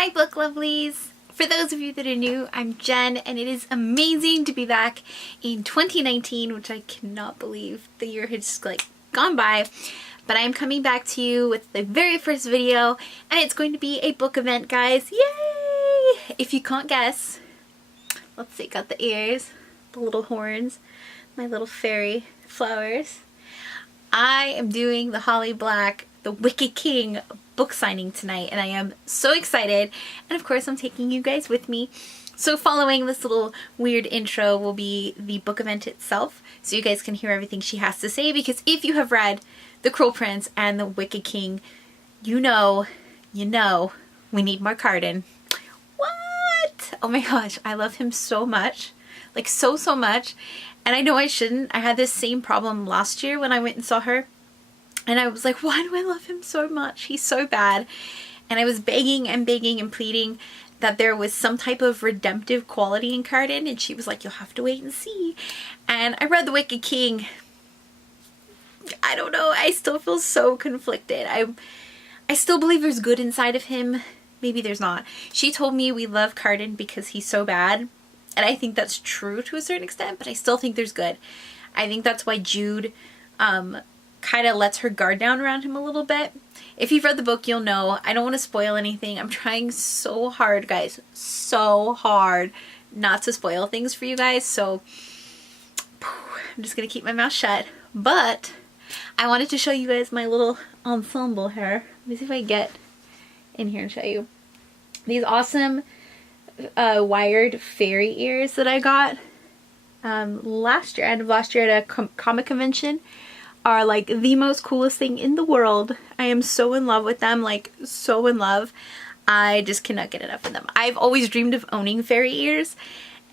Hi book lovelies! For those of you that are new, I'm Jen and it is amazing to be back in 2019, which I cannot believe the year has just gone by. But I'm coming back to you with the very first video and it's going to be a book event, guys. Yay! If you can't guess, let's see, got the ears, the little horns, my little fairy flowers. I am doing the Holly Black, The Wicked King book signing tonight and I am so excited, and of course I'm taking you guys with me. So following this little weird intro will be the book event itself, so you guys can hear everything she has to say, because if you have read The Cruel Prince and The Wicked King, you know we need more Cardan. What? Oh my gosh, I love him so much, like so much. And I know I shouldn't. I had this same problem last year when I went and saw her. And I was like, why do I love him so much? He's so bad. And I was begging and pleading that there was some type of redemptive quality in Cardan. And she was like, you'll have to wait and see. And I read The Wicked King. I don't know. I still feel so conflicted. I still believe there's good inside of him. Maybe there's not. She told me we love Cardan because he's so bad. And I think that's true to a certain extent, but I still think there's good. I think that's why Jude kind of lets her guard down around him a little bit. If you've read the book, you'll know. I don't want to spoil anything. I'm trying so hard, guys. So hard not to spoil things for you guys. So I'm just going to keep my mouth shut. But I wanted to show you guys my little ensemble hair. Let me see if I can get in here and show you. These awesome wired fairy ears that I got end of last year at a comic convention are like the most coolest thing in the world. I am so in love with them, like so in love. I just cannot get enough of them. I've always dreamed of owning fairy ears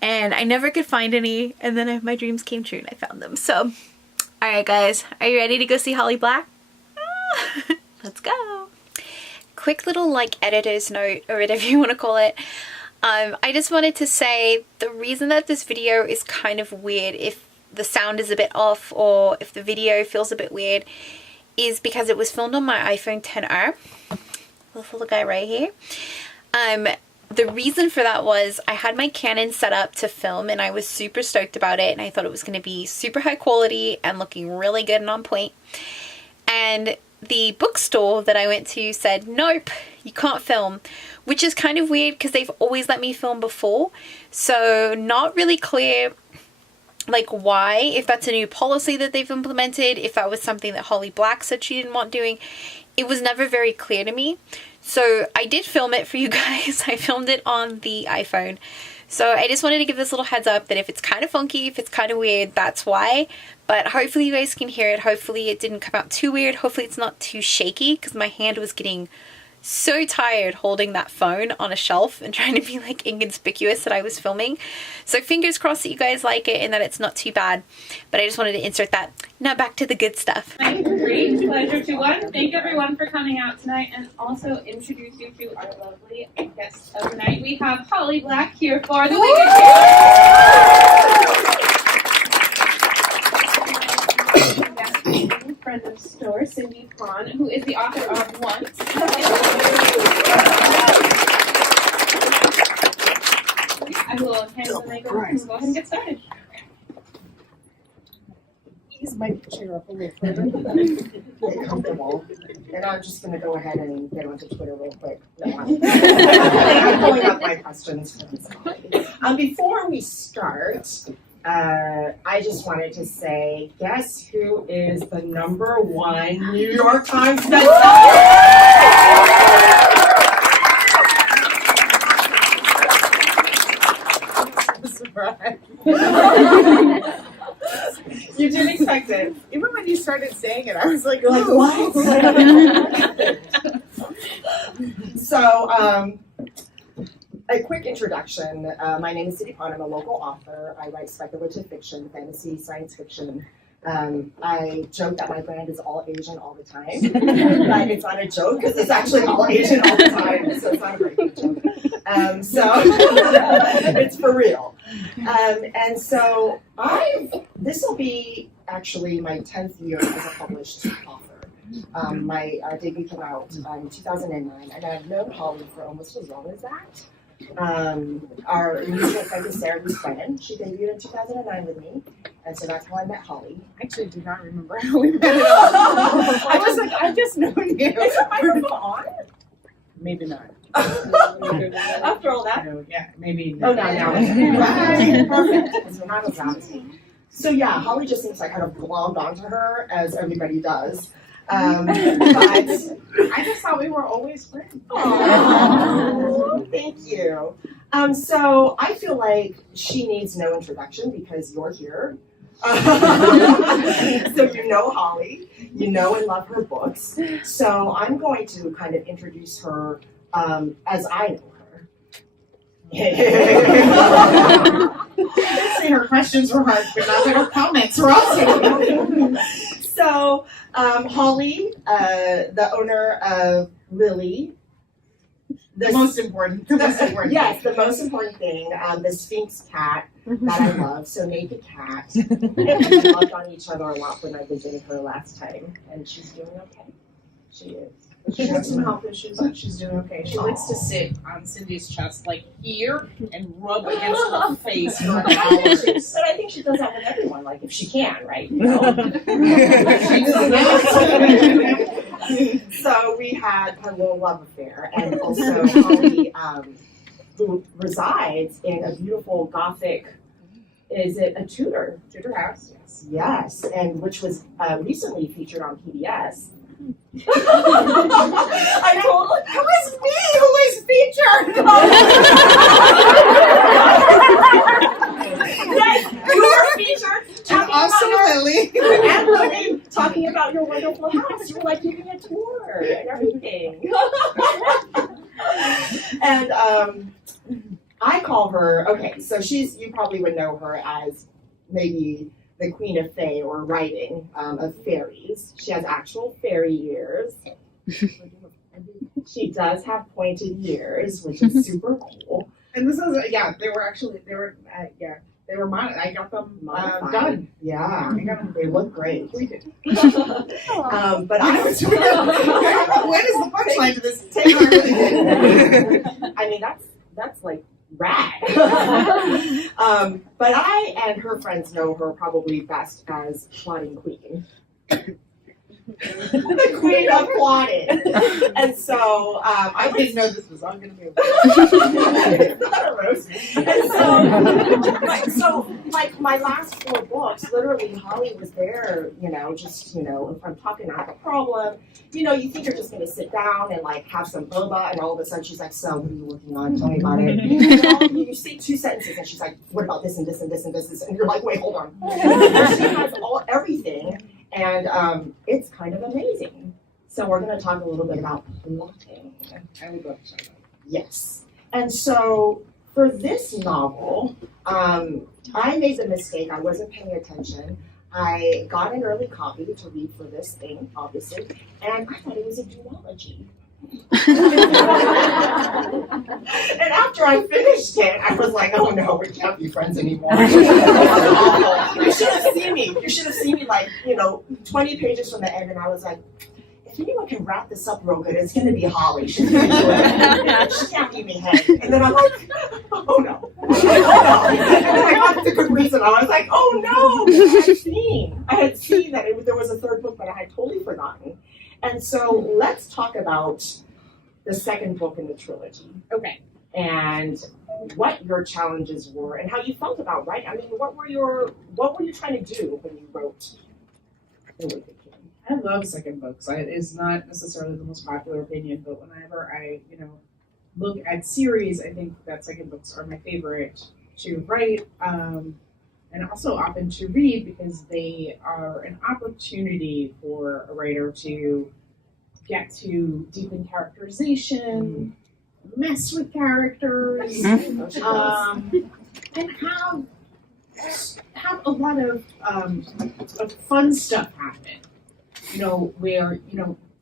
and I never could find any, and then my dreams came true and I found them. So alright guys, are you ready to go see Holly Black? Let's go! Quick little like editor's note, or whatever you want to call it. I just wanted to say the reason that this video is kind of weird, if the sound is a bit off or if the video feels a bit weird, is because it was filmed on my iPhone XR, this little guy right here. The reason for that was I had my Canon set up to film and I was super stoked about it and I thought it was going to be super high quality and looking really good and on point. And the bookstore that I went to said, nope, you can't film, which is kind of weird because they've always let me film before. So not really clear like why, if that's a new policy that they've implemented, if that was something that Holly Black said she didn't want doing. It was never very clear to me. So I did film it for you guys. I filmed it on the iPhone. So I just wanted to give this little heads up that if it's kind of funky, if it's kind of weird, that's why. But hopefully you guys can hear it. Hopefully it didn't come out too weird. Hopefully it's not too shaky, because my hand was getting so tired holding that phone on a shelf and trying to be like inconspicuous that I was filming. So fingers crossed that you guys like it and that it's not too bad. But I just wanted to insert that. Now back to the good stuff. Great pleasure to thank everyone for coming out tonight and also introduce you to our lovely guest of the night. We have Holly Black here for The Wicked King. Friend of store, Cindy Pon, who is the author of Once. I will hand the microphone and go ahead and get started. Ease my chair up a little further. Get comfortable. And I'm just going to go ahead and get onto Twitter real quick. No, I'm pulling up my questions. Before we start, I just wanted to say, guess who is the #1 New York Times bestseller? Surprise. You didn't expect it. Even when you started saying it, I was like what? So, a quick introduction. My name is Cindy Pon. I'm a local author. I write speculative fiction, fantasy, science fiction. I joke that my brand is all Asian all the time. But it's not a joke because it's actually all Asian all the time, so it's not a very good joke. So it's for real. And so this will be actually my 10th year as a published author. My debut came out in 2009, and I've known Holly for almost as long as that. Our mutual friend is Sarah Buchanan. She debuted in 2009 with me, and so that's how I met Holly. I actually do not remember how we met at all. I was like, I've just known you. Is your microphone on? Maybe not. After all that? No, yeah, maybe Oh, not. now. Right. Perfect. Because we're not as loud as me. So yeah, Holly just seems like kind of glommed onto her, as everybody does. But I just thought we were always friends. oh, thank you. So I feel like she needs no introduction because you're here. So you know Holly, you know and love her books. So I'm going to kind of introduce her as I know her. I'd say her questions were hard, but not that her comments were also. So Holly, the owner of Lily. The most important. Yes, the most important thing, the Sphinx cat that I love, so naked cat. We loved on each other a lot when I visited her last time, and she's doing okay. She is. She has some health issues, but she's doing okay. She likes to sit on Cindy's chest, like here, and rub against her face for hours. But I think she does that with everyone, like if she can, right? You know? So we had a little love affair, and also Holly, who resides in a beautiful Gothic. Is it a Tudor house? Yes, and which was recently featured on PBS. I told it was me who was featured. Yes, you were featured. And also Lily. And Lily talking about your wonderful house. You were like giving a tour and everything. And I call her, okay, so you probably would know her as maybe the Queen of Fae or writing of fairies. She has actual fairy ears. She does have pointed ears, which is super cool. And this is, they were mine. I got them done. Yeah, I got them. they look great. We did. But I was. When is the punchline to this? I mean, that's like rad. But I and her friends know her probably best as Plotting Queen. The Queen of Plotting. And so I didn't know this was all going to be it's not a roast. And so my last 4 books, literally Holly was there, just, if I'm talking about a problem, you think you're just going to sit down and like have some boba, and all of a sudden she's like, so what are you working on? Tell me about it. You say 2 sentences and she's like, what about this and this and this and this? And you're like, wait, hold on. She has everything, and it's kind of amazing. So we're going to talk a little bit about plotting. I would love to talk about it. Yes. And so for this novel, I made the mistake. I wasn't paying attention. I got an early copy to read for this thing, obviously, and I thought it was a duology. And after I finished it, I was like, oh no, we can't be friends anymore. You should have seen me. You should have seen me 20 pages from the end, and I was like, if anyone can wrap this up real good, it's going to be Holly. She's going to do it. She can't leave me hanging. And then I'm like, oh no. And then I got the good reason. I was like, oh no. I had seen that there was a 3rd book, but I had totally forgotten. And so let's talk about the 2nd book in the trilogy. Okay. And what your challenges were and how you felt about writing. I mean, what were you trying to do when you wrote The Wicked King? I love 2nd books. It's not necessarily the most popular opinion, but whenever I, look at series, I think that 2nd books are my favorite to write, and also often to read, because they are an opportunity for a writer to get to deepen characterization, mess with characters, and have a lot of fun stuff happen. Where,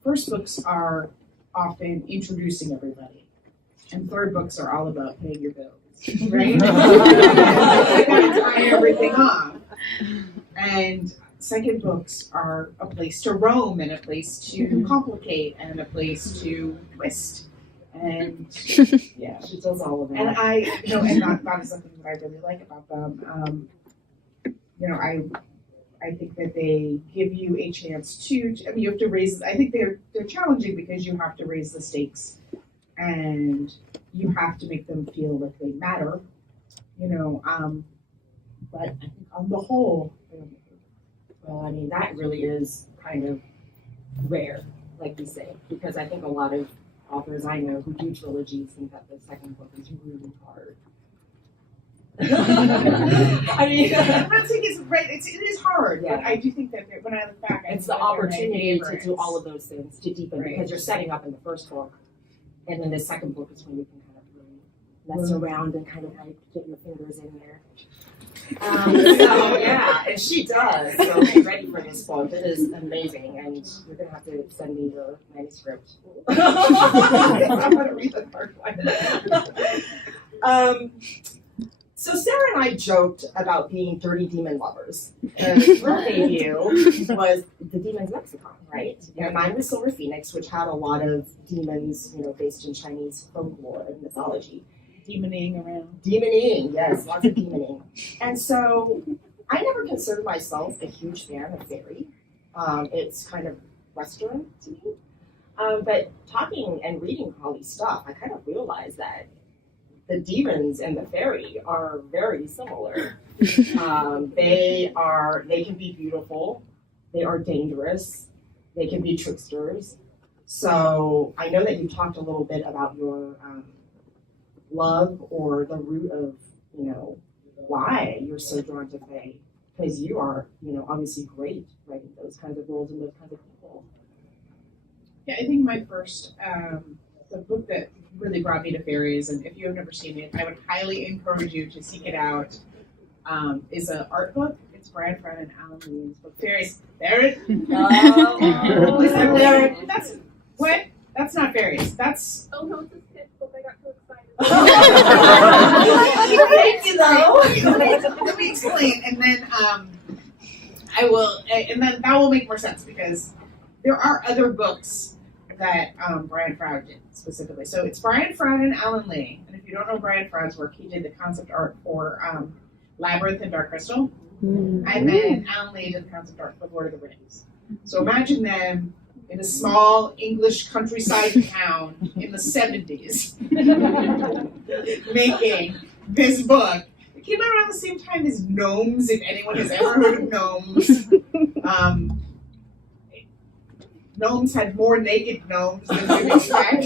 first books are often introducing everybody, and 3rd books are all about paying your bills, right? You gotta tie everything off. And second books are a place to roam and a place to complicate and a place to twist. And yeah, She does all of that. and that is something that I really like about them. I think that they give you a chance to, you have to raise, I think they're challenging because you have to raise the stakes and you have to make them feel like they matter, but I think on the whole, Well, I mean, that really is kind of rare, like you say, because I think a lot of authors I know who do trilogies think that the second book is really hard. I mean, I'm not saying it's right, it is hard, Yeah. but I do think that when I look back, it's think the that they're my opportunity to do favorites. all of those things, to deepen, Right. because you're setting up in the first book, and then the second book is when you can kind of really mess around and kind of like get your fingers in there. So yeah, and she does. So be ready for this book. It is amazing, and you're gonna have to send me your manuscript. I want to read the third one. So Sarah and I joked about being dirty demon lovers. Her debut was the Demon's Lexicon, right? And mine was Silver Phoenix, which had a lot of demons, based in Chinese folklore and mythology. Demoning around. Demoning, yes, lots of demoning. And so I never considered myself a huge fan of fairy. It's kind of Western to me. But talking and reading Holly's stuff, I kind of realized that the demons and the fairy are very similar. They can be beautiful, they are dangerous, they can be tricksters. So I know that you talked a little bit about your love or the root of, why you're so drawn to fae, because you are, obviously great writing those kinds of roles and those kinds of people. Yeah, I think my first, the book that really brought me to fairies, and if you have never seen it, I would highly encourage you to seek it out, is an art book. It's Brian Froud and Alan Lee's book, Fairies. There it is. That's, what? That's not fairies. That's... Oh no, it's a sketch book. I got so excited. Let me explain, and then and then that will make more sense because there are other books that Brian Froud did specifically. So it's Brian Froud and Alan Lee, and if you don't know Brian Froud's work, he did the concept art for Labyrinth and Dark Crystal, and then Alan Lee did the concept art for Lord of the Rings. So imagine them in a small English countryside town in the 70s making this book. It came out around the same time as Gnomes, if anyone has ever heard of Gnomes. Gnomes had more naked gnomes than you'd expect.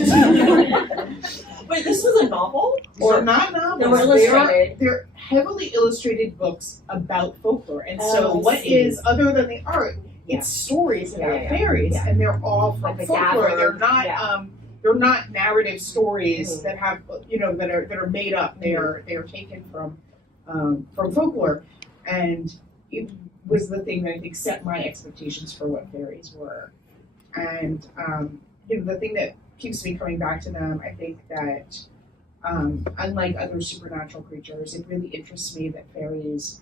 Wait, this was a novel? Or not novels. They were illustrated. They're heavily illustrated books about folklore. And so Oh, I what see. is, other than the art, Yeah. it's stories about Yeah. fairies, Yeah. and they're all from Like the folklore. gathered, They're not yeah. they're not narrative stories Mhm. that have that are made up. They are taken from folklore, and it was the thing that I think set my expectations for what fairies were. And the thing that keeps me coming back to them, I think that unlike other supernatural creatures, it really interests me that fairies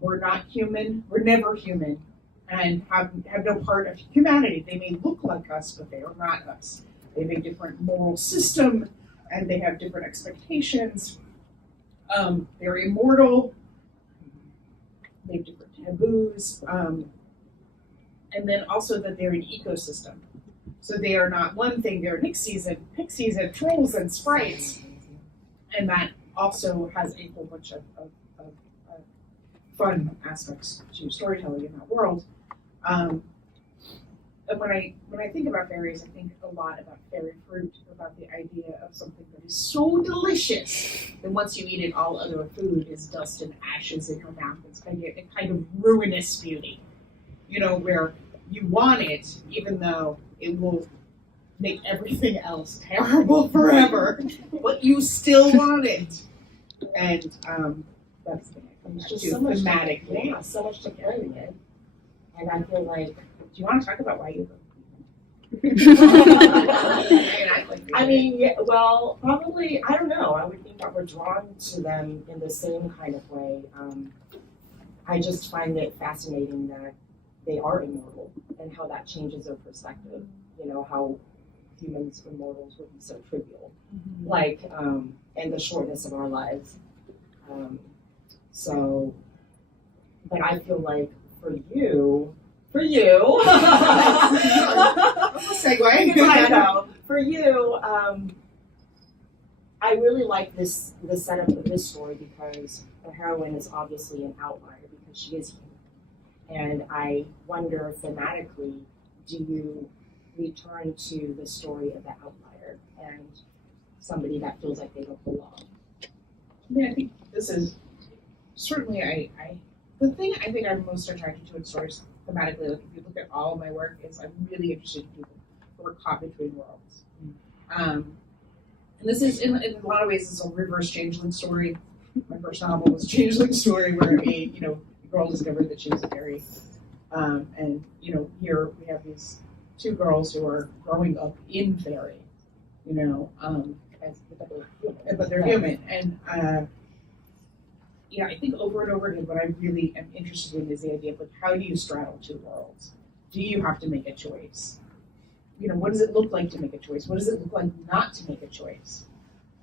were not human, were never human, and have no part of humanity. They may look like us, but they are not us. They have a different moral system, and they have different expectations. They're immortal. They have different taboos. And then also that they're an ecosystem. So they are not one thing, they're pixies and trolls and sprites. And that also has a whole bunch of fun aspects to storytelling in that world. And when I think about fairies, I think a lot about fairy fruit, about the idea of something that is so delicious that once you eat it, all other food is dust and ashes in your mouth. It's a kind of ruinous beauty, where you want it, even though it will make everything else terrible forever, but you still want it. And that's the thing. There's just so much thematically. Yeah, so much to play with it. And I feel like, Do you want to talk about why you I mean, yeah, well, probably, I don't know. I would think that we're drawn to them in the same kind of way. I just find it fascinating that they are immortal and how that changes their perspective. You know, how humans or mortals would be so trivial, like, and the shortness of our lives. But I feel like for you, Segue. I know. For you, I really like the setup of this story because the heroine is obviously an outlier because she is human. And I wonder thematically, do you return to the story of the outlier and somebody that feels like they don't belong? I mean, I think this is certainly the thing I think I'm most attracted to in stories thematically, like if you look at all of my work, is I'm really interested in people who are caught between worlds. And this is in a lot of ways it's a reverse changeling story. My first novel was a changeling story where a girl discovered that she was a fairy. And here we have these two girls who are growing up in fairy, but they're human. And I think over and over again, what I really am interested in is the idea of like, how do you straddle two worlds? Do you have to make a choice? What does it look like to make a choice? What does it look like not to make a choice?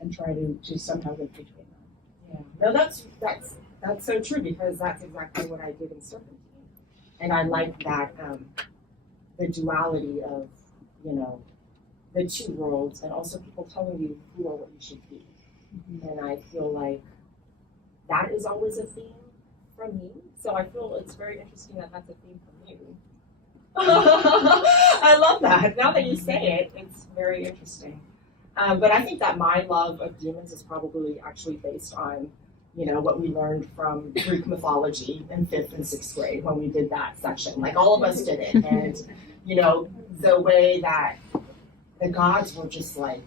And try to somehow get between them. Yeah, no, that's so true because that's exactly what I did in Serpentine, and I like that the duality of the two worlds, and also people telling you who or what you should be. And I feel like that is always a theme from me. So I feel it's very interesting that that's a theme from you. I love that. Now that you say it, it's very interesting. But I think that my love of demons is probably actually based on, what we learned from Greek mythology in 5th and 6th grade when we did that section. Like all of us did it. And, the way that the gods were just like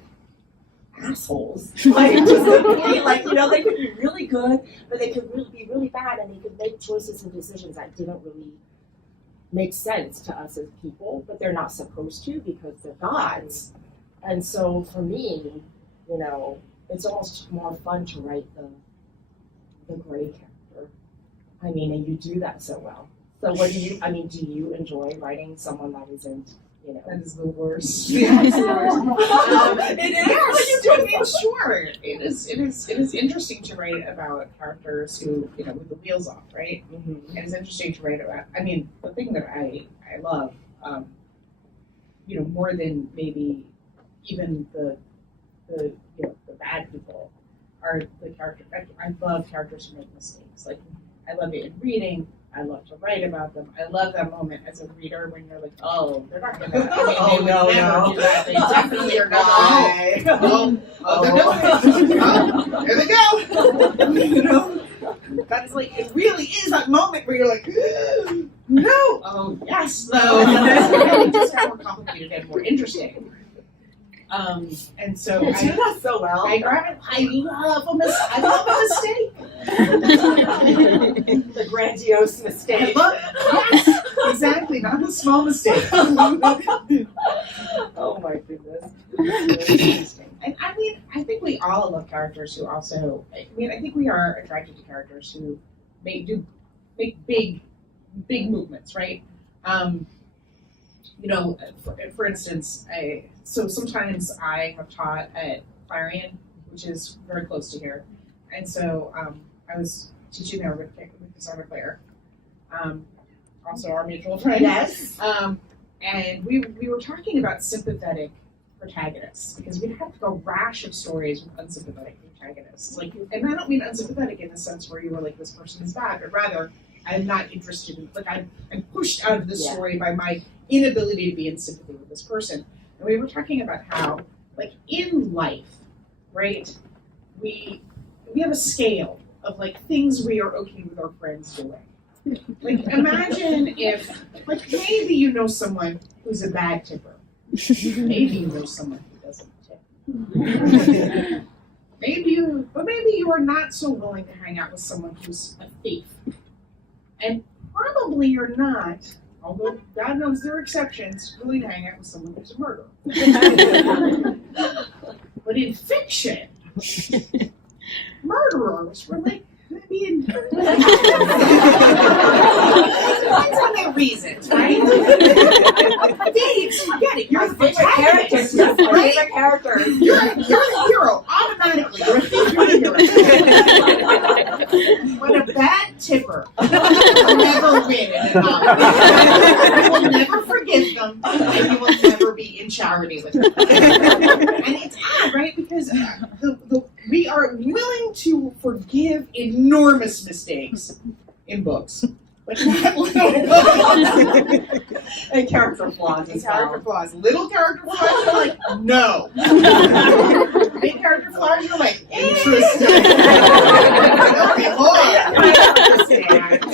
assholes. Like, just they could be really good, but they could be really bad, and they could make choices and decisions that didn't really make sense to us as people, but they're not supposed to because they're gods. And so for me, it's almost more fun to write the gray character. I mean, and you do that so well. So do you enjoy writing someone that isn't, That is the worst. Yeah, it's the worst. it is. Sure. It is interesting to write about characters who, with the wheels off, right? Mm-hmm. And it's interesting to write about. I mean, the thing that I love, more than maybe even the bad people, are the characters. I love characters who make mistakes. Like, I love it in reading. I love to write about them. I love that moment as a reader when you're like, oh, they're not gonna. I mean, they would never do that. They definitely are not. Here they go. That's like, it really is that moment where you're like, no. Oh yes, though. It just got more complicated and more interesting. And so You do that so well. I love a mistake. The grandiose mistake. Yes, exactly. Not a small mistake. Oh my goodness. And I think we all love characters who also. I think we are attracted to characters who make big movements, right? For instance, so sometimes I have taught at Clarion, which is very close to here, and so I was teaching there with Cassandra Clare, also our mutual friend. Yes. And we were talking about sympathetic protagonists because we have a rash of stories with unsympathetic protagonists. Like, and I don't mean unsympathetic in the sense where you were like, this person is bad, but rather I'm not interested in, like, I'm pushed out of the story by my inability to be in sympathy with this person. And we were talking about how, like, in life, right, we have a scale of like things we are okay with our friends doing. Like, imagine if, like, maybe you know someone who's a bad tipper. Maybe you know someone who doesn't tip. Maybe you are not so willing to hang out with someone who's a thief. And probably you're not, although God knows there are exceptions, willing to hang out with someone who's a murderer. But in fiction, murderers were like maybe being. Depends on their reasons, right? Dates, forget it. You're the protagonist, My right? favorite character. You're a hero automatically. You're a hero. But a bad tipper will never win in a novel. You will never forgive them, and you will never be in charity with them. And it's odd, right? Because we are willing to forgive enormous mistakes in books. But not little And character flaws as character well. flaws. Little character flaws, you're like, no. Big character flaws, you're like, interesting. Okay, hold on. I understand.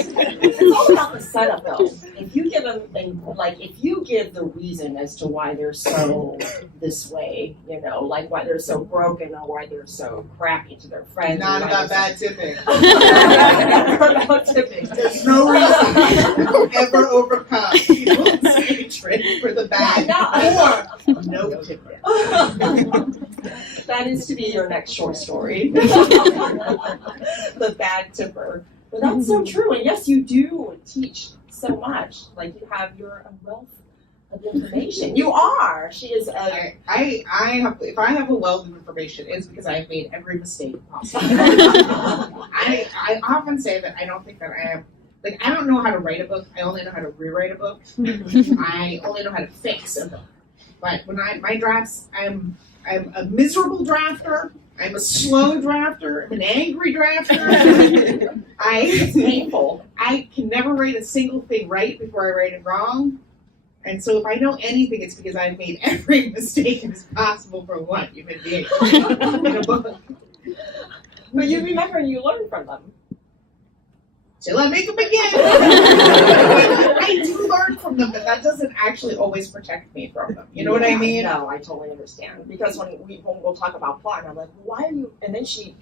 It's all about the setup, though. If you give them, if you give the reason as to why they're so this way, like why they're so broken or why they're so crappy to their friends. Not about bad tipping. Never about tipping. There's no reason to ever overcome people's hatred for the bad or no tipping. That is to be your next short story. The bad tipper. But that's so true. And yes, you do teach so much. Like you're a wealth of information. You are. She is a. I have. If I have a wealth of information, it's because I have made every mistake possible. I often say that I don't think that I am. Like, I don't know how to write a book. I only know how to rewrite a book. I only know how to fix a book. But when my drafts, I'm a miserable drafter. I'm a slow drafter. I'm an angry drafter. It's painful. I can never write a single thing right before I write it wrong. And so if I know anything, it's because I've made every mistake as possible for one human being in a book. But you remember and you learn from them. Till I make them again. I do learn from them, but that doesn't actually always protect me from them. You know what I mean? No, I totally understand. Because when we'll talk about plot, and I'm like, why are you? And then she'd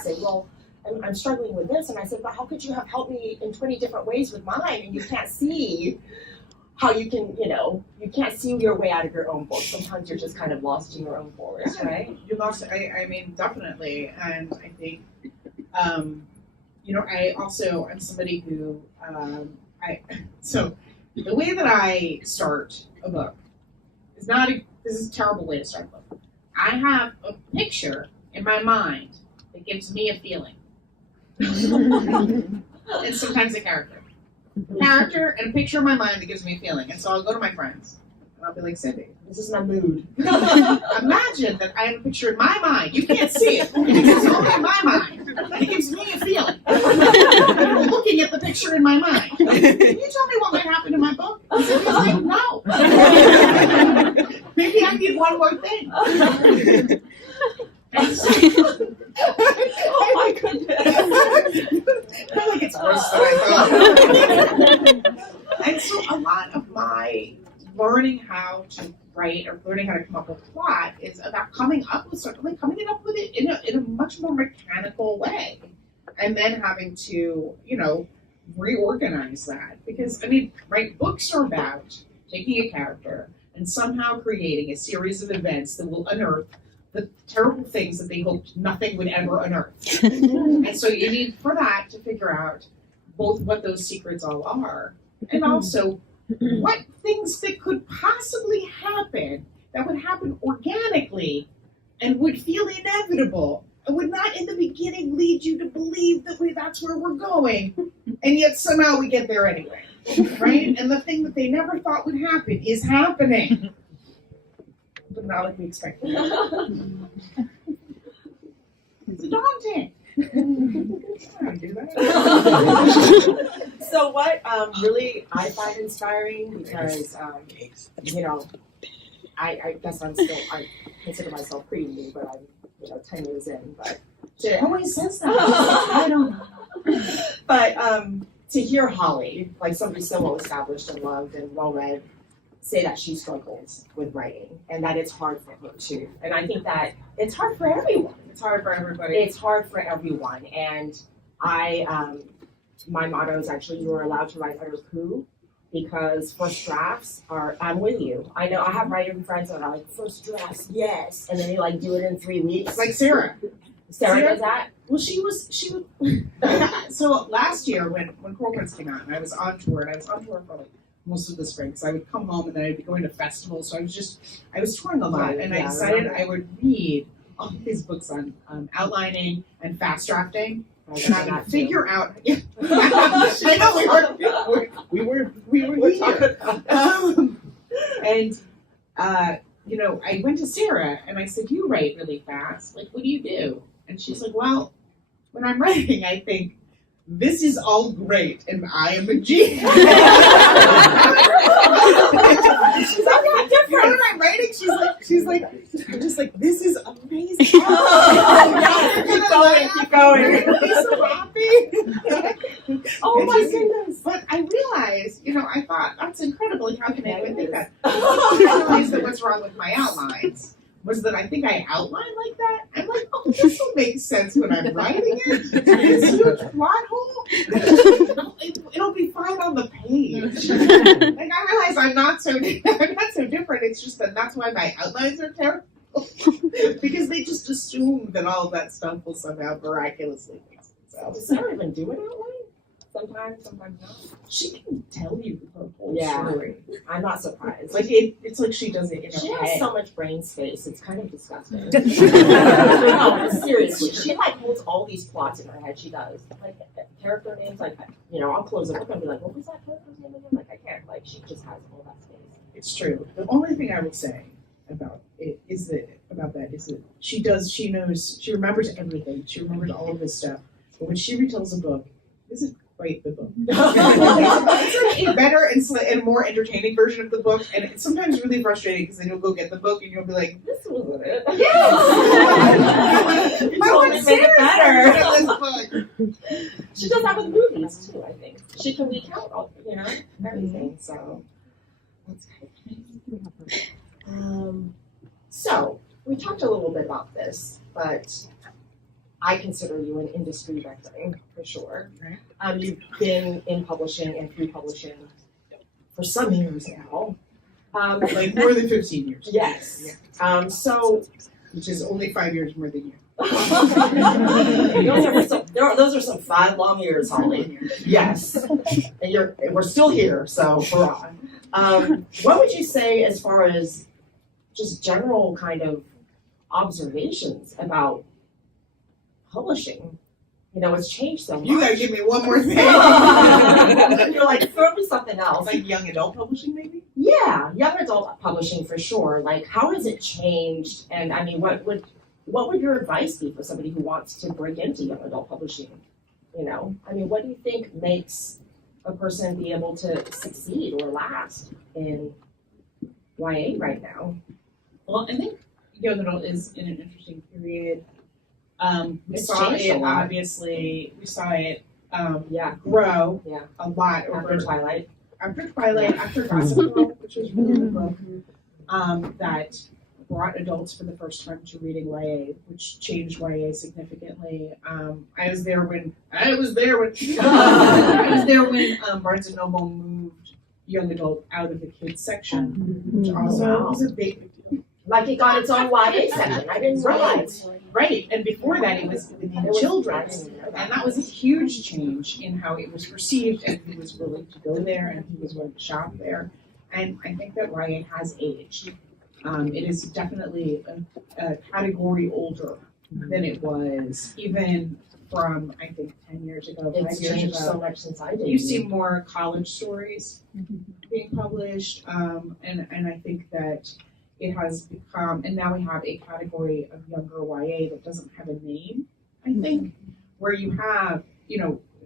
say, well, I'm struggling with this, and I said, but how could you have helped me in 20 different ways with mine, and you can't see how you can, you can't see your way out of your own book. Sometimes you're just kind of lost in your own forest, right? You're lost. I mean, definitely, and I think. I also am somebody who so the way that I start a book is this is a terrible way to start a book. I have a picture in my mind that gives me a feeling. And sometimes a character. Character and a picture in my mind that gives me a feeling. And so I'll go to my friends and I'll be like, Cindy, This is my mood. imagine that I have a picture in my mind. You can't see it. It's only in my mind. And it gives me a feeling. I'm looking at the picture in my mind. Can you tell me what might happen in my book? Cindy's like, no. Maybe I need one more thing. Oh my goodness. I feel like it's worse than I thought. And so a lot of my learning how to write or learning how to come up with plot is about coming up with it in a much more mechanical way, and then having to reorganize that, because books are about taking a character and somehow creating a series of events that will unearth the terrible things that they hoped nothing would ever unearth. And so you need for that to figure out both what those secrets all are and also what things that could possibly happen that would happen organically and would feel inevitable and would not in the beginning lead you to believe that that's where we're going, and yet somehow we get there anyway, right? And the thing that they never thought would happen is happening, but not like we expected. It's daunting. I don't do that. So what really I find inspiring, because I guess I consider myself pretty new, but I'm 10 years in. But She always says that. I don't know. But to hear Holly, like somebody so well established and loved and well read, say that she struggles with writing and that it's hard for her too. And I think that it's hard for everyone. It's hard for everybody. It's hard for everyone. And my motto is actually, you are allowed to write under coup, because first drafts I'm with you. I know I have writing friends that are like, first drafts, yes. And then they do it in 3 weeks. Like Sarah. Sarah does that? Well, she was so last year when Coral Prince came out and I was on tour for like most of the spring because I would come home and then I'd be going to festivals, so I was touring a lot, and I decided I would read all these books on outlining and fast drafting, and I would figure out. Yeah. I know we were here. And I went to Sarah and I said, "You write really fast. Like, what do you do?" And she's like, "Well, when I'm writing, I think this is all great, and I am a genius." She's like, "Yeah, different." When I'm writing, she's like, I'm just like, "This is amazing." Keep going. I'm so happy. Oh my goodness. But I realized, I thought that's incredible. How can anyone think that? I realized that what's wrong with my outlines was that I think I outline like that. I'm like, oh, this will make sense when I'm writing it. This huge plot hole, it'll be fine on the page. Like I realize I'm not so different. It's just that's why my outlines are terrible. Because they just assume that all of that stuff will somehow miraculously make sense. Does Sarah even do an outline? Sometimes not. She can tell you her whole story. I'm not surprised. Like it's like she does it in her She head. has so much brain space. It's kind of disgusting. No, seriously, she holds all these plots in her head. She does character names. I'll close the book and be like, "What was that character's name again?" I can't. She just has all that space. It's true. The only thing I would say about it is that she remembers everything. She remembers all of this stuff. But when she retells a book, this is quite the book. It's like a better and more entertaining version of the book, and it's sometimes really frustrating because then you'll go get the book and you'll be like, This wasn't it. "Yeah, You totally made it better." This book." She does that with movies too. I think she can recount all, everything. So that's good. So we talked a little bit about this, but I consider you an industry veteran for sure. Right. You've been in publishing and through publishing for some years now. Like more than 15 years. Yes. Which is only 5 years more than you. those are some 5 long years, Holly. Yes. And we're still here, so hurrah. What would you say as far as just general kind of observations about publishing? It's changed so much. You gotta give me one more thing. You're like, throw me something else. Like young adult publishing, maybe? Yeah, young adult publishing for sure. How has it changed? And I mean, what would your advice be for somebody who wants to break into young adult publishing? I mean, what do you think makes a person be able to succeed or last in YA right now? Well, I think young adult is in an interesting period. We It's saw changed it, a lot. obviously. We saw it Yeah, grow Yeah. a lot after Twilight. after Gossip Girl, which was really good book, that brought adults for the first time to reading YA, which changed YA significantly. I was there when Barnes and Noble moved young adult out of the kids section, which also was a big It got its own YA section. I didn't realize. right. And before that, it was within children's. And that was a huge change in how it was perceived, and who was willing to go there and who was willing to shop there. And I think that YA has aged. It is definitely a category older than it was even from, I think, 10 years ago, 5 It's years changed ago. so much since I did. You see more college stories being published, and I think that it has become, and now we have a category of younger YA that doesn't have a name, I think, where you have,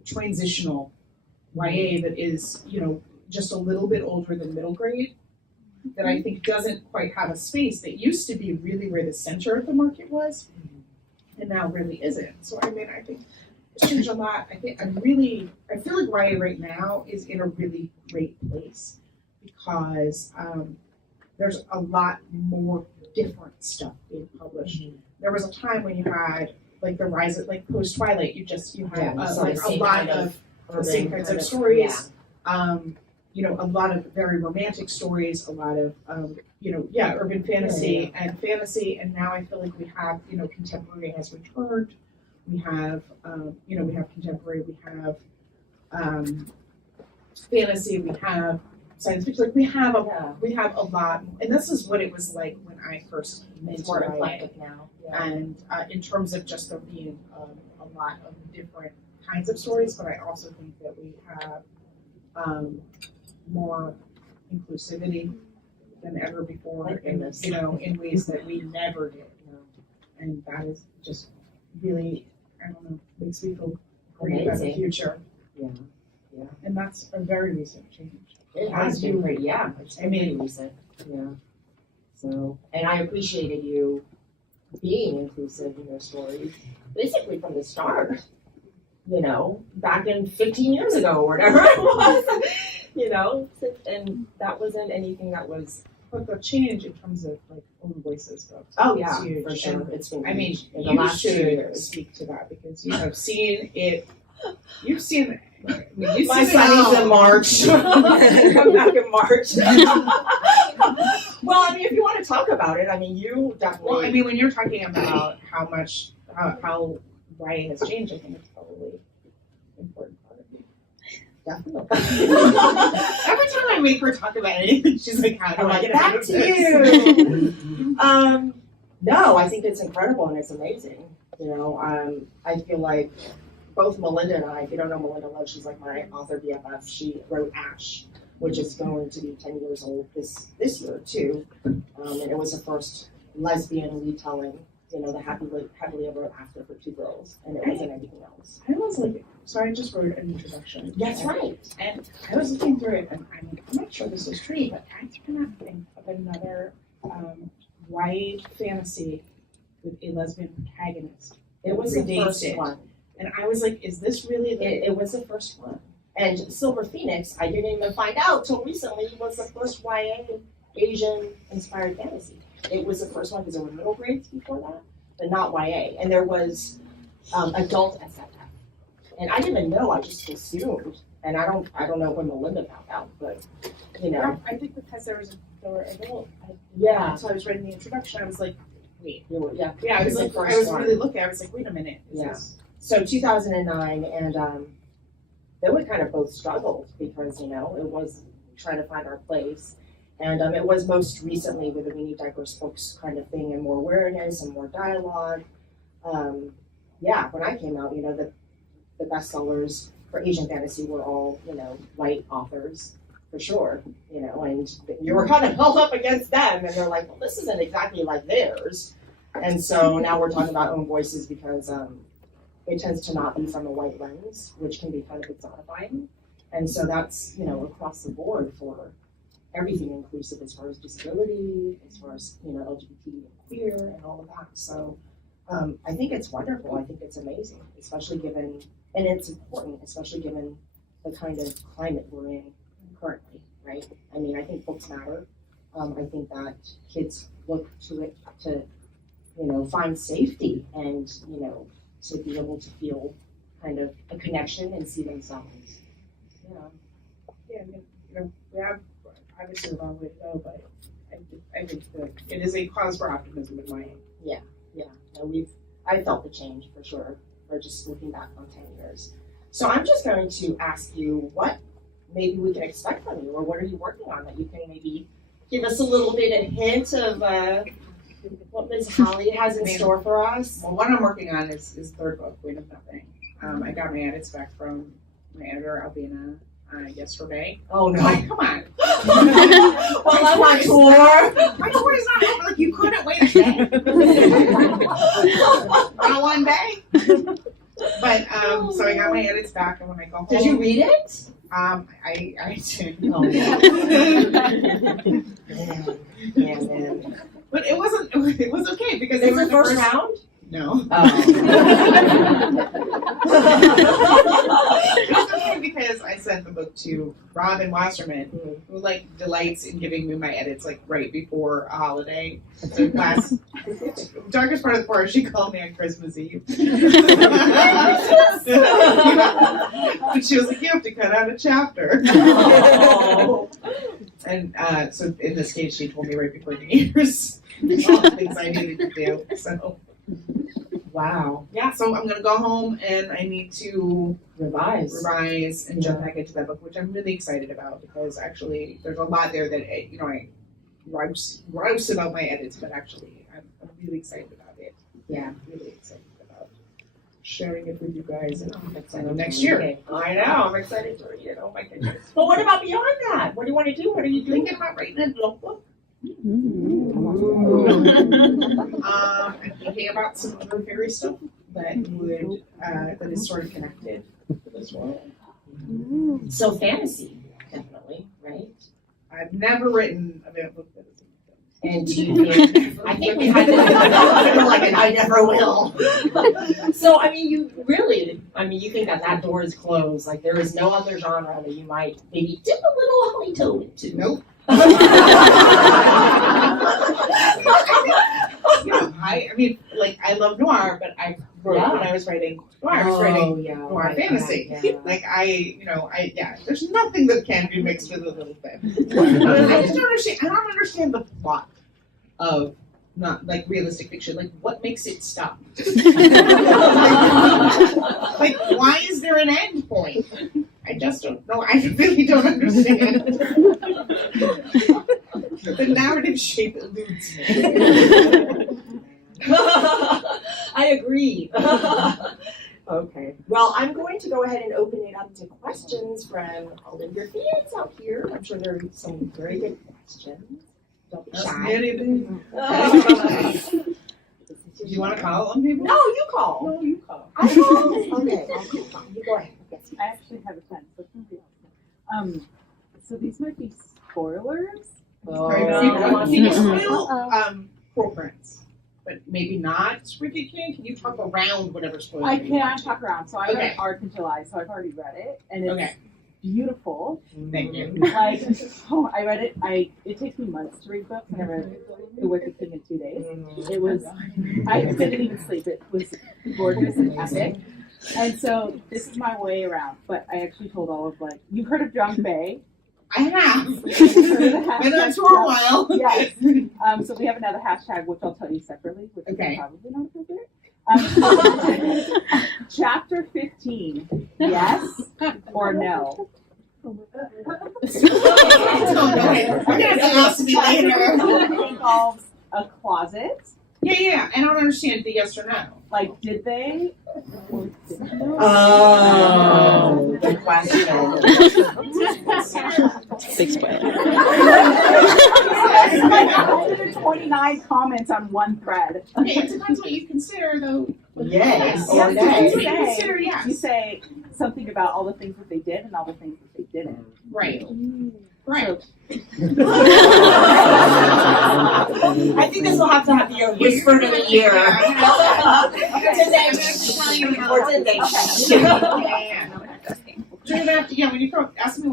transitional YA that is, just a little bit older than middle grade, that I think doesn't quite have a space that used to be really where the center of the market was, and now really isn't. So I mean, I think it's changed a lot. I feel like YA right now is in a really great place because there's a lot more different stuff being published. There was a time when you had the rise of post Twilight. You had a lot of the same kinds of stories. you know, a lot of very romantic stories, a lot of, you know, yeah, urban fantasy and fantasy. And now I feel like we have, you know, contemporary has returned. We have, you know, we have contemporary, we have fantasy, we have science fiction. Like we have a lot, and this is what it was like when I first came into It's more YA. eclectic now. Yeah. And in terms of just there being a lot of different kinds of stories, but I also think that we have more inclusivity than ever before, Thank in, goodness. you know, in ways that we never did. And that is just really, I don't know, makes me feel great about the Amazing. future. Yeah. Yeah. And that's a very recent change. It has been great, yeah. It's I mean- pretty recent, yeah. So, and I appreciated you being inclusive in your stories, basically from the start. You know, back in 15 years ago or whatever it was. You know, and that wasn't anything that was. But the change in terms of like own voices, though. Oh yeah, It's huge. for sure. And, It's been I mean, huge in the you last 2 should years. speak to that because you have seen it. You've seen. I mean, you've My seen son is it in March. Come back in March. Well, I mean, if you want to talk about it, I mean, you definitely. Well, I mean, when you're talking about how much how YA has changed, I think it's probably an important part of it. Definitely. Every time I make her talk about anything, she's like, "How do I'm I like, get out back of to this?" you. No, I think it's incredible and it's amazing. You know, I feel like both Melinda and I, if you don't know Melinda Love, she's like my author BFF. She wrote Ash, which is going to be 10 years old this year too. And it was her first lesbian retelling. You know, the happily ever after for 2 girls, and it wasn't anything else. I was like, so I just wrote an introduction. That's right. And I was looking through it, and I'm not sure this is true, but I cannot think of another YA fantasy with a lesbian protagonist. It was the Predates first it. one. And I was like, is this really the It was the first one. And Silver Phoenix, I didn't even find out till recently, was the first YA Asian inspired fantasy. It was the first one because there were middle grades before that, but not YA. And there was adult SFF. And I didn't even know, I just assumed. And I don't know when Melinda found out, but you know. I think because there were adult. Yeah. So I was writing the introduction, I was like, wait. You were, yeah. Yeah, I was It's the like, first I was one. really looking. I was like, wait a minute. Is Yeah. this- So 2009, and then we kind of both struggled because, you know, it was trying to find our place. And it was most recently with the We Need Diverse Books kind of thing and more awareness and more dialogue. Yeah, when I came out, you know, the bestsellers for Asian fantasy were all, you know, white authors for sure, you know, and you were kind of held up against them and they're like, well, this isn't exactly like theirs. And so now we're talking about own voices because it tends to not be from a white lens, which can be kind of exotifying. And so that's, you know, across the board for everything inclusive as far as disability, as far as, you know, LGBT and queer and all of that. So I think it's wonderful. I think it's amazing, especially given, and it's important, especially given the kind of climate we're in currently, right? I mean, I think books matter. I think that kids look to it to, you know, find safety and, you know, to be able to feel kind of a connection and see themselves. Yeah. Yeah, I mean, you know, we have obviously a long way to go, but I think that it is a cause for optimism in my end. Yeah. No, I felt the change for sure, for just looking back on 10 years. So I'm just going to ask you what maybe we can expect from you, or what are you working on that you can maybe give us a little bit of hint of what Ms. Holly has in store for us? Well, what I'm working on is third book, Weight of Nothing. I got my edits back from my editor, Albina, yesterday. Oh I'm no. like, come on. Well, I'm on tour. My tour is not over. Like, you couldn't wait a day. Not one day. But, so I got my edits back, and when I go home. Did you read it? I did. Oh, man. But it was okay because Is it it was the first round? No. Oh. It was okay because because I sent the book to Robin Wasserman, who like delights in giving me my edits like right before a holiday. So last darkest part of the forest, she called me on Christmas Eve. But she was like, "You have to cut out a chapter." And so in this case, she told me right before New Year's all the things I needed to do. So. Wow. Yeah, so I'm gonna go home and I need to revise and jump back into that book, which I'm really excited about because actually there's a lot there that I rouse about my edits, but actually I'm really excited about it. Yeah, I'm really excited about sharing it with you guys next year. I know, I'm excited to read it. Oh my goodness. But what about beyond that? What do you want to do? What are you thinking about writing a notebook? I'm thinking about some other fairy stuff that would that is sort of connected to this world. So fantasy, definitely, right? I've never written a book that is And do you feel, I think we had to like an I never will. So I mean you think that door is closed, like there is no other genre that you might maybe dip a little holly toe into. Nope. I mean, like I love noir, but I wrote when I was writing noir. I was writing noir fantasy. Like there's nothing that can be mixed with a little thing. I just don't understand. I don't understand the plot of not like realistic fiction. Like, what makes it stop? Like, why is there an end point? I just don't know. I really don't understand. The narrative shape eludes me. I agree. Okay. Well, I'm going to go ahead and open it up to questions from all of your fans out here. I'm sure there are some very good questions. Don't be shy. Do you want to call on people? No, you call. No, you call. I call? Okay. You go ahead. Yes. I actually have a pen, so somebody else. So these might be spoilers. Can you spoil Pearl Prince? But maybe not Wicked King? Can you talk around whatever spoiler? I can talk around. So I read Arc in July, so I've already read it, and it's beautiful. Thank you. Like, I read it. It takes me months to read books, and I read The Wicked King in 2 days. It was, I didn't even sleep. It was gorgeous and epic. And so this is my way around. But I actually told all of you've heard of John Bay? I have. Been on for a while. Yes. So we have another hashtag, which I'll tell you separately, which is probably not appropriate. Chapter 15. Yes or no? Involves a closet. Yeah. I don't understand the yes or no. Like, did they? Oh, good question. Big spoiler. 129 comments on one thread. Okay, it depends what you consider, though. Yes. Or Yes. You say something about all the things that they did and all the things that they didn't. Right. I think this will have to be a whispered in the ear. Did they? When you ask me,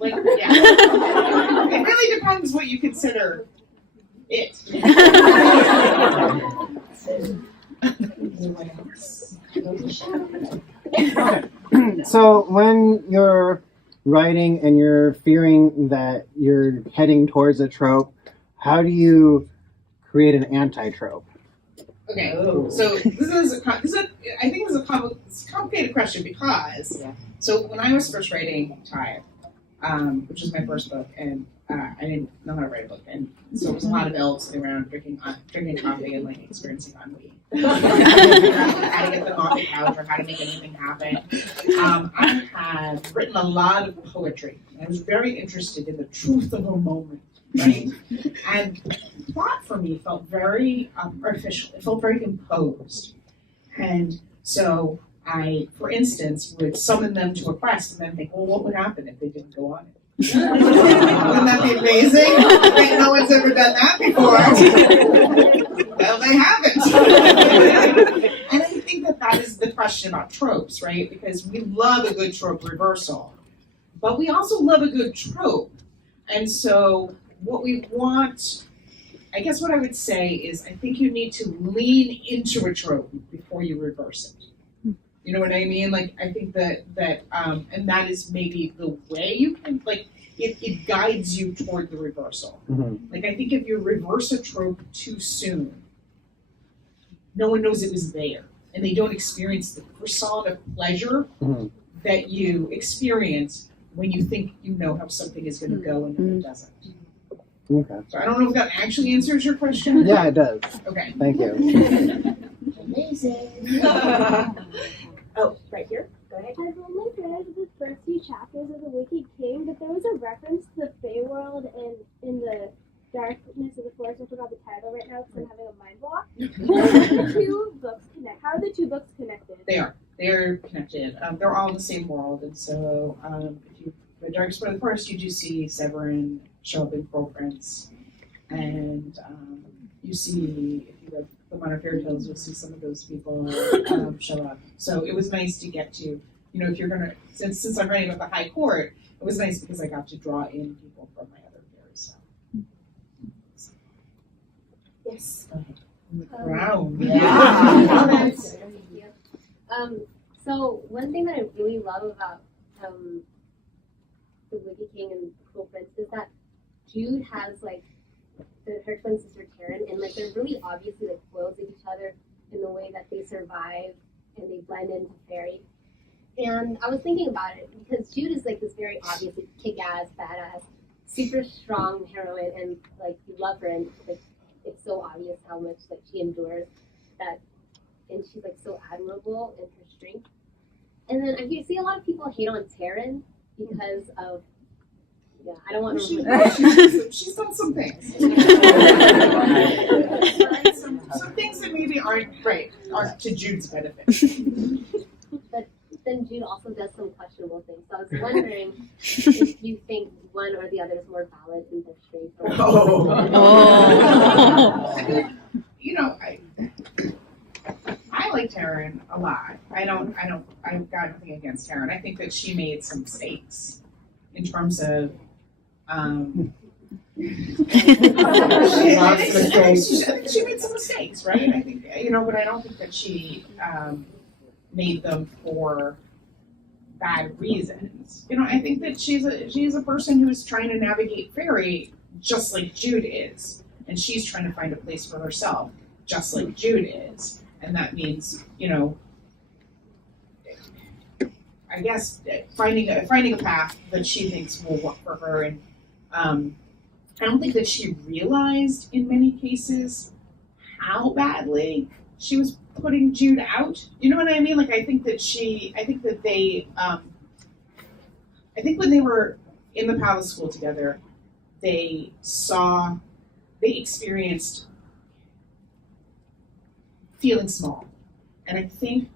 it really depends what you consider it. So when you're writing and you're fearing that you're heading towards a trope, how do you create an anti-trope? Okay, so this is I think this is a complicated question because so when I was first writing Tide, which was my first book, and I didn't know how to write a book, and so it was a lot of elves sitting around drinking coffee and experiencing ennui. How to get them off the couch or how to make anything happen. I had written a lot of poetry. I was very interested in the truth of a moment, right? And plot for me felt very artificial. It felt very imposed. And so I, for instance, would summon them to a quest and then think, well, what would happen if they didn't go on it? Wouldn't that be amazing? No one's ever done that before. Well, they haven't. And I think that is the question about tropes, right? Because we love a good trope reversal, but we also love a good trope. And so what we want, I guess what I would say is, I think you need to lean into a trope before you reverse it. You know what I mean? Like, I think that and that is maybe the way you can, like, it guides you toward the reversal. Mm-hmm. Like, I think if you reverse a trope too soon, no one knows it was there, and they don't experience the croissant of pleasure Mhm. that you experience when you think you know how something is going to go and then it doesn't. Okay. So I don't know if that actually answers your question. Yeah, it does. Okay. Thank you. Amazing. Oh, right here. Go ahead. I've only read the first few chapters of The Wicked King, but there was a reference to the Feywild and in the Darkness of the Forest. I forgot the title right now because I'm having a mind block. How are the two books connected? They're connected. They're all in the same world, and so if you the Darkest Part of the Forest, you do see Severin show up in Pearl Prince, and you see, if you read the Modern Fairy Tales, you'll see some of those people show up. So it was nice to get to, you know, if you're gonna, since I'm writing about the High Court, it was nice because I got to draw in people from my other fairy stuff. Yes. The crown. Yeah. Thank you. So one thing that I really love about The Wicked King and Cruel Prince is that Jude has like her twin sister Taryn, and like they're really obviously like foils of each other in the way that they survive and they blend into fairy. And I was thinking about it because Jude is like this very obviously kick-ass, badass, super strong heroine, and like you love her, and like it's so obvious how much like she endures that, and she's like so admirable in her strength. And then I see a lot of people hate on Taryn because of, yeah, I don't want to. She's done some things. some things that maybe aren't to Jude's benefit. But then Jude also does some questionable things. So I was wondering if you think one or the other is more valid in their strength. You know, I like Taryn a lot. I've got nothing against Taryn. I think that she made some mistakes in terms of she made some mistakes, right? I think, you know, but I don't think that she made them for bad reasons. You know, I think that she's a person who is trying to navigate fairy just like Jude is, and she's trying to find a place for herself just like Jude is, and that means, you know, I guess finding a path that she thinks will work for her. And I don't think that she realized in many cases how badly she was putting Jude out. You know what I mean? Like, I think when they were in the palace school together, they experienced feeling small. And I think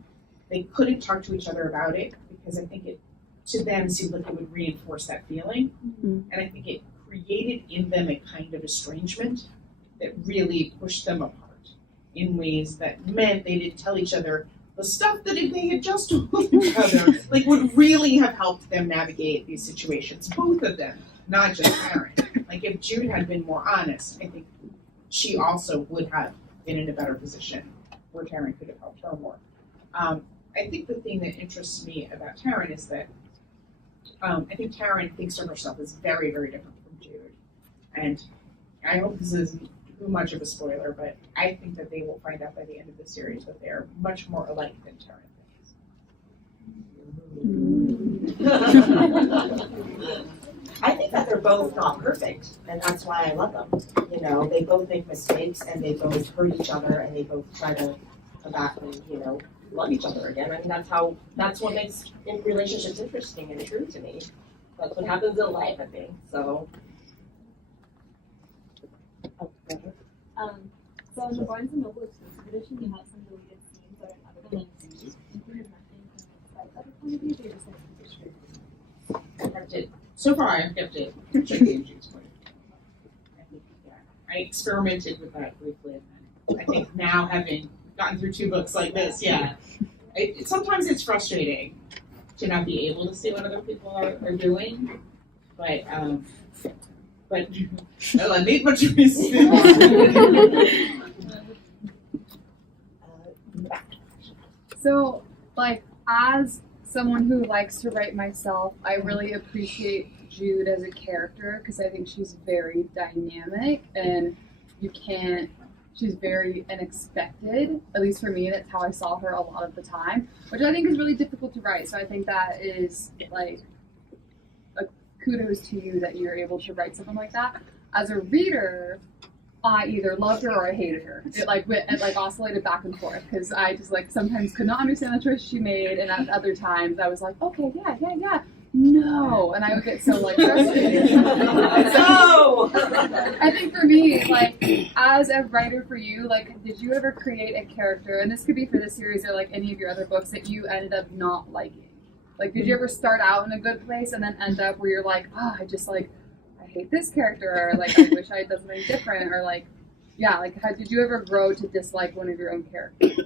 they couldn't talk to each other about it because I think it, to them, seemed like it would reinforce that feeling. Mm-hmm. And I think it created in them a kind of estrangement that really pushed them apart in ways that meant they didn't tell each other the stuff that if they had just told each other, like, would really have helped them navigate these situations. Both of them, not just Taryn. Like, if Jude had been more honest, I think she also would have been in a better position where Taryn could have helped her more. I think the thing that interests me about Taryn is that I think Taryn thinks of herself as very, very different from Jude. And I hope this isn't too much of a spoiler, but I think that they will find out by the end of the series that they're much more alike than Taryn thinks. I think that they're both not perfect, and that's why I love them. You know, they both make mistakes, and they both hurt each other, and they both try to come back and, you know, love each other again. I mean, that's what makes relationships interesting and true to me. That's what happens in life, I think. So. So in the Barnes & Noble exclusive edition, you have some deleted scenes that are not going to be included nothing from the Kept it. So far, I've kept it. Jude's point. I experimented with that briefly. I think now, having gotten through 2 books like this, I sometimes it's frustrating to not be able to see what other people are doing, but I made my choice. So, like, as someone who likes to write myself, I really appreciate Jude as a character because I think she's very dynamic and she's very unexpected, at least for me, that's how I saw her a lot of the time, which I think is really difficult to write. So I think that is, like, a kudos to you that you're able to write something like that. As a reader, I either loved her or I hated her. It oscillated back and forth because I just sometimes could not understand the choice she made, and at other times I was like, okay, yeah, no, and I would get so frustrated. No. I think for me, as a writer for you, did you ever create a character, and this could be for this series or any of your other books, that you ended up not liking? Did you ever start out in a good place and then end up where you're I hate this character, or I wish I had done something different, or did you ever grow to dislike one of your own characters?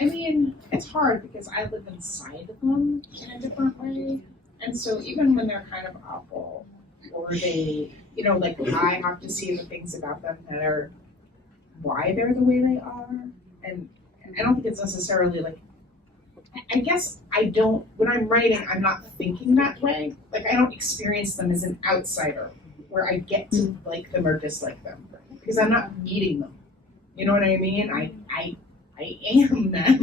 I mean, it's hard because I live inside of them in a different way, and so even when they're kind of awful, or they, I have to see the things about them that are why they're the way they are, and I don't think it's necessarily I guess when I'm writing, I'm not thinking that way. I don't experience them as an outsider where I get to like them or dislike them because I'm not meeting them. You know what I mean? I am them.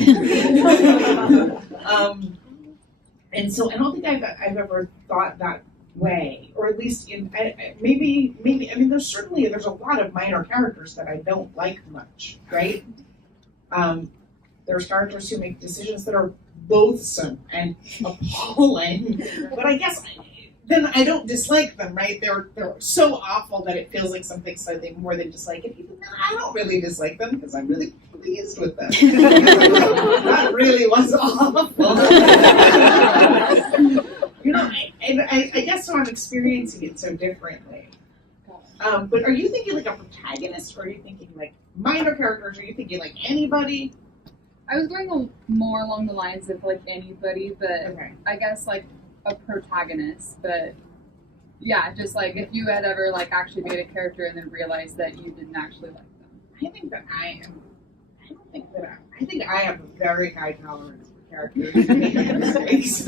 And so I don't think I've ever thought that way, or at least maybe, there's a lot of minor characters that I don't like much, right? There's characters who make decisions that are loathsome and appalling, but I guess then I don't dislike them, right? They're so awful that it feels like something slightly more than dislike it, even though I don't really dislike them because I'm really pleased with them. That really was awful. I guess so I'm experiencing it so differently. But are you thinking a protagonist, or are you thinking minor characters? Are you thinking anybody? I was going more along the lines of anybody, but Okay. I guess a protagonist. But yeah, just if you had ever actually made a character and then realized that you didn't actually like them. I think I have a very high tolerance for characters making mistakes.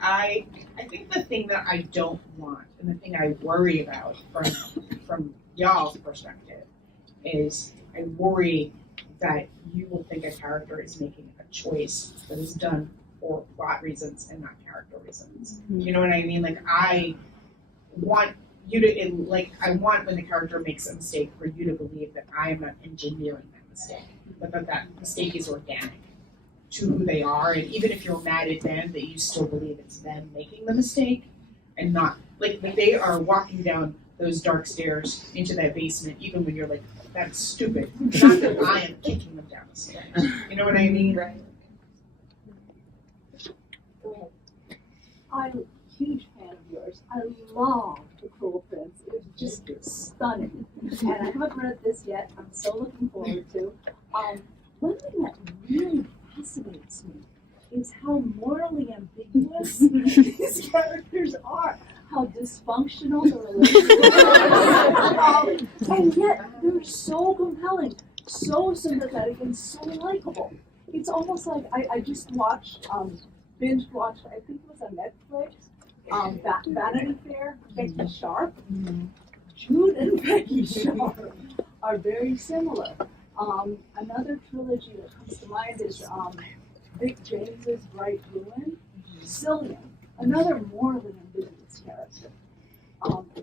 I think the thing that I don't want, and the thing I worry about from y'all's perspective, is I worry that you will think a character is making a choice that is done for plot reasons and not character reasons. Mm-hmm. You know what I mean? I want you to, I want when the character makes a mistake for you to believe that I am not engineering that mistake, but that mistake is organic to who they are, and even if you're mad at them, that you still believe it's them making the mistake, and not, they are walking down those dark stairs into that basement, even when you're that's stupid. Not that I am kicking them down the stairs. You know what I mean? Right. I'm a huge fan of yours. I love The Cruel Prince. It was just stunning. And I haven't read this yet. I'm so looking forward to. One thing that really fascinates me is how morally ambiguous these characters are. How dysfunctional the relationship is. And yet they're so compelling, so sympathetic, and so likable. It's almost like I just watched, binge watched, I think it was on Netflix, Vanity Fair, Becky Sharp. Jude and Becky Sharp are very similar. Another trilogy that comes to mind is Vic James's Bright Ruin, Cillian, another morally ambiguous character,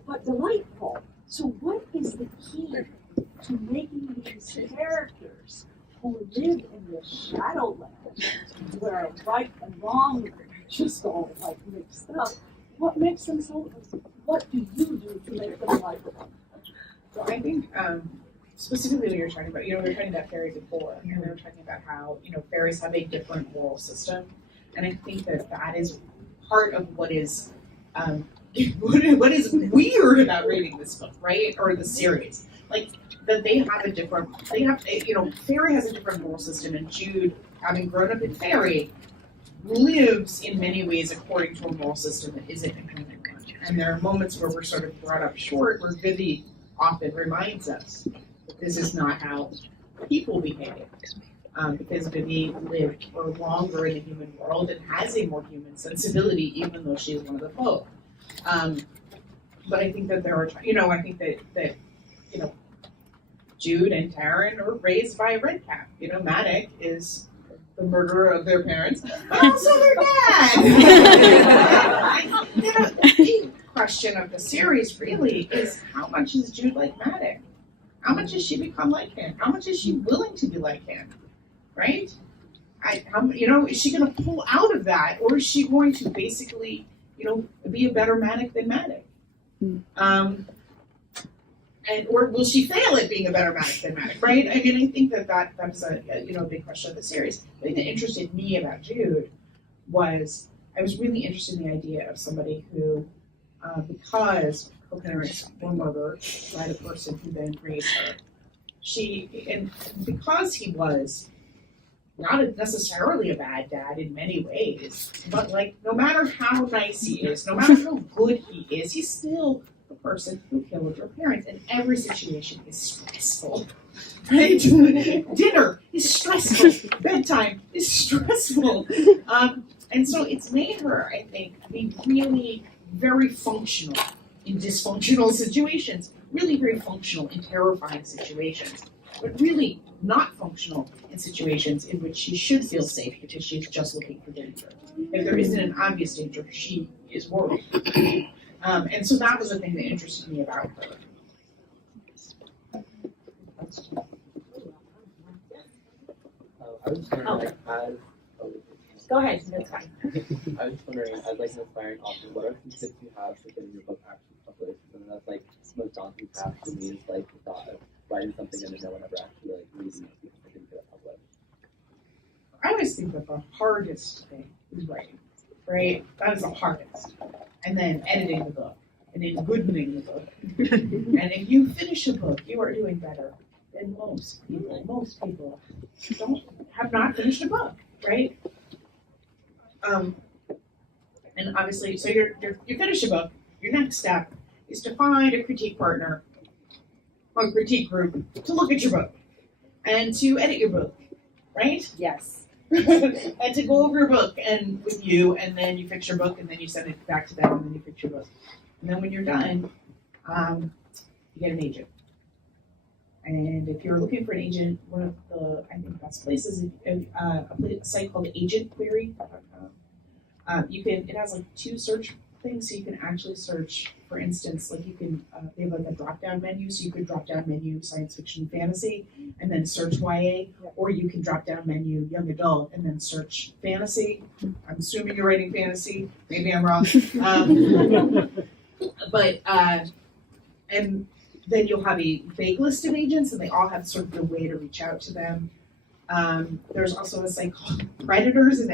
but delightful. So what is the key to making these characters who live in the Shadowlands, where right and wrong just all mixed up? What makes them so? What do you do to make them likable? So I think specifically what you're talking about, we were talking about fairy before, and we were talking about how fairies have a different moral system, and I think that is part of what is what is weird about reading this book, right, or the series. that they have a different, Fairy has a different moral system, and Jude, having grown up in Fairy, lives in many ways according to a moral system that isn't inherently one. And there are moments where we're sort of brought up short, where Vivi often reminds us that this is not how people behave. Because Vivi lived for longer in the human world and has a more human sensibility, even though she is one of the folk. But I think that there are, Jude and Taryn are raised by Redcap. Matic is the murderer of their parents, but also their dad. The big question of the series really is, how much is Jude like Matic? How much has she become like him? How much is she willing to be like him? Right? Is she going to pull out of that, or is she going to basically, be a better Matic than Matic? Or will she fail at being a better Matic than Matic, right? I think that's a big question of the series. The thing that interested me about Jude was I was really interested in the idea of somebody who, because her parents were murdered by the person who then raised her, because he was not necessarily a bad dad in many ways, but no matter how nice he is, no matter how good he is, he's still the person who killed her parents, and every situation is stressful. Right? Dinner is stressful. Bedtime is stressful. And so it's made her, I think, be really very functional in dysfunctional situations, really very functional in terrifying situations, but really not functional in situations in which she should feel safe because she's just looking for danger. If there isn't an obvious danger, she is worried. And so that was the thing that interested me about her. I was just wondering, Go ahead, that's fine. I was just wondering, as an aspiring author, what are some tips you have for getting your book actually published? And that's most daunting task for me is the thought of writing something and then no one ever actually reads it because I didn't get it published. I always think that the hardest thing is writing, right? That is the hardest. And then editing the book, and then goodmaning the book. And if you finish a book, you are doing better than most people. Most people have not finished a book, right? And obviously, so you finish a book. Your next step is to find a critique partner or critique group to look at your book and to edit your book, right? Yes. And to go over your book and with you, and then you fix your book, and then you send it back to them, and then you fix your book. And then when you're done, you get an agent. And if you're looking for an agent, one of the, I think, best places is a site called agentquery.com. It has two search things, so you can actually search, for instance, they have a drop-down menu, so you could drop-down menu science fiction fantasy, and then search YA, or you can drop-down menu young adult, and then search fantasy. I'm assuming you're writing fantasy, maybe I'm wrong. And then you'll have a vague list of agents, and they all have sort of a way to reach out to them. There's also a site called Predators, and